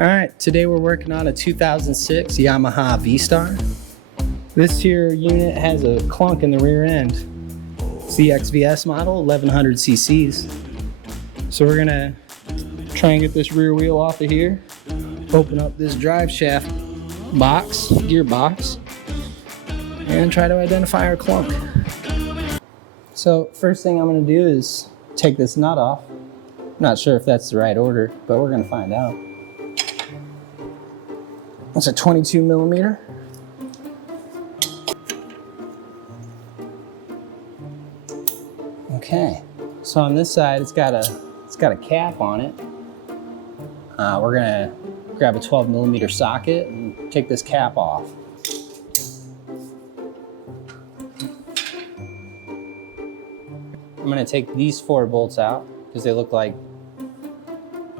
All right, today we're working on a 2006 Yamaha V-Star. This here unit has a Clunk in the rear end. It's the XVS model, 1100 cc's. So we're gonna try and get this rear wheel off of here, open up this drive shaft box, gear box, and try to identify our Clunk. So first thing I'm gonna do is take this nut off. I'm not sure if that's the right order, but we're gonna find out. That's a 22 millimeter. Okay, so on this side it's got a cap on it. We're gonna grab a 12 millimeter socket and take this cap off. I'm gonna take these 4 bolts out because they look like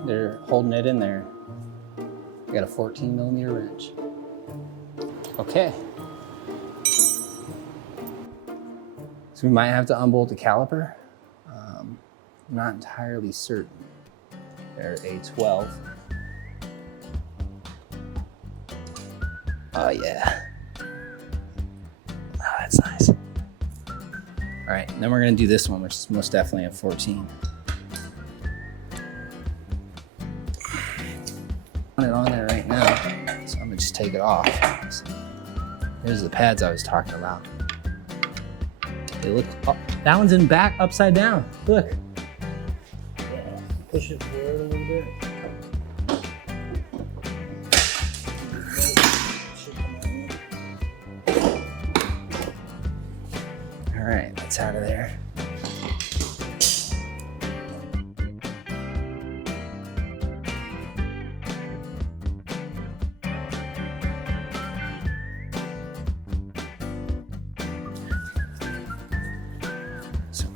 they're holding it in there. I got a 14 millimeter wrench. Okay. So we might have to unbolt the caliper. I'm not entirely certain. They're a 12. Oh yeah. Oh, that's nice. All right, then we're gonna do this one, which is most definitely a 14. It on there right now, so I'm gonna just take it off. Here's the pads I was talking about. They look, oh, that one's in back upside down. Look. Yeah, push it forward a little bit. All right, that's out of there.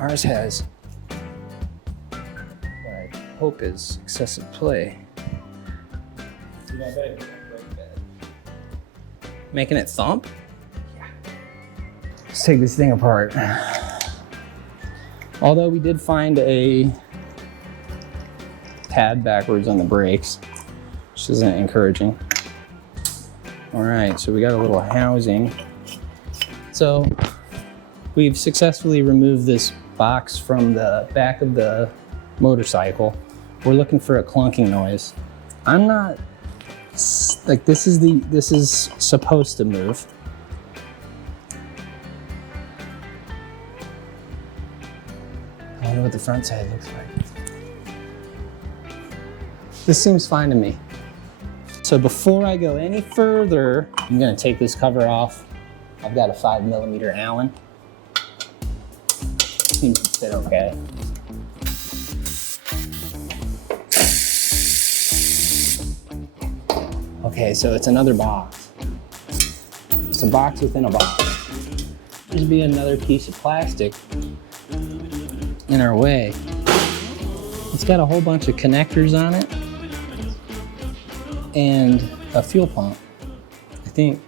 Ours has what I hope is excessive play. Making it thump? Yeah. Let's take this thing apart. Although we did find a pad backwards on the brakes, which isn't encouraging. All right, so we got a little housing. So we've successfully removed this box from the back of the motorcycle. We're looking for a clunking noise. I'm not, like this is supposed to move. I wonder what the front side looks like. This seems fine to me. So before I go any further, I'm gonna take this cover off. I've got a 5 millimeter Allen. Seems to fit okay. Okay, so it's another box. It's a box within a box. There's be another piece of plastic in our way. It's got a whole bunch of connectors on it and a fuel pump, I think.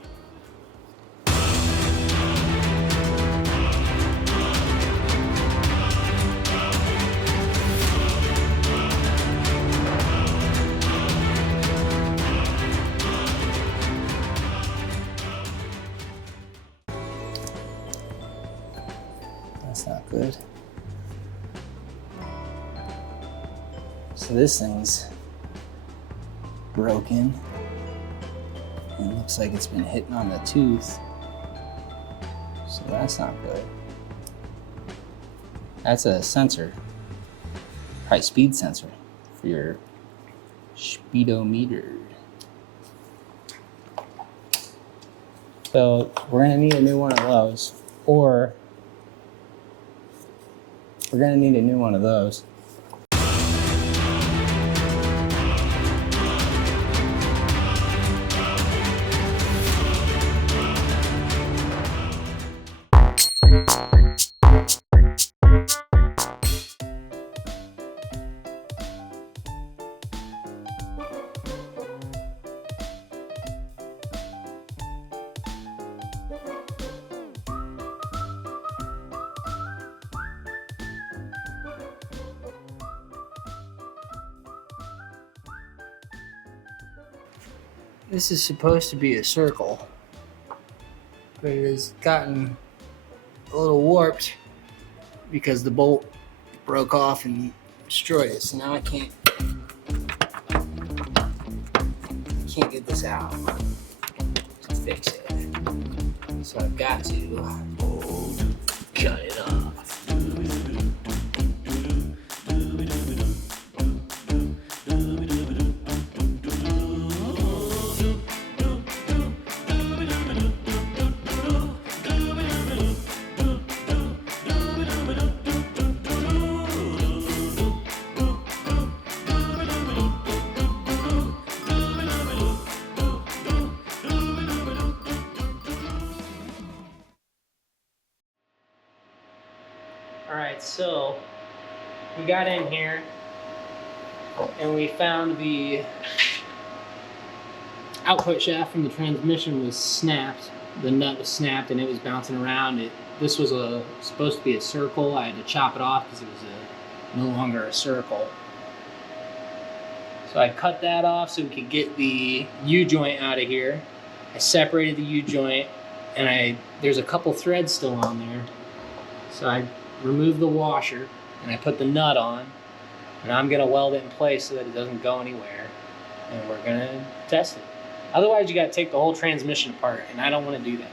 That's not good. So this thing's broken. And it looks like it's been hitting on the tooth. So that's not good. That's a sensor. Probably speed sensor for your speedometer. So we're gonna need a new one of those, or we're gonna need a new one of those. This is supposed to be a circle, but it has gotten a little warped because the bolt broke off and destroyed it. So now I can't get this out to fix it. So I've got to cut it off. Alright, so we got in here and we found the output shaft from the transmission was snapped. The nut was snapped and it was bouncing around. This was supposed to be a circle. I had to chop it off because it was no longer a circle. So I cut that off so we could get the U-joint out of here. I separated the U-joint and there's a couple threads still on there. So I removed the washer and I put the nut on, and I'm gonna weld it in place so that it doesn't go anywhere, and we're gonna test it. Otherwise you gotta take the whole transmission apart, and I don't wanna do that.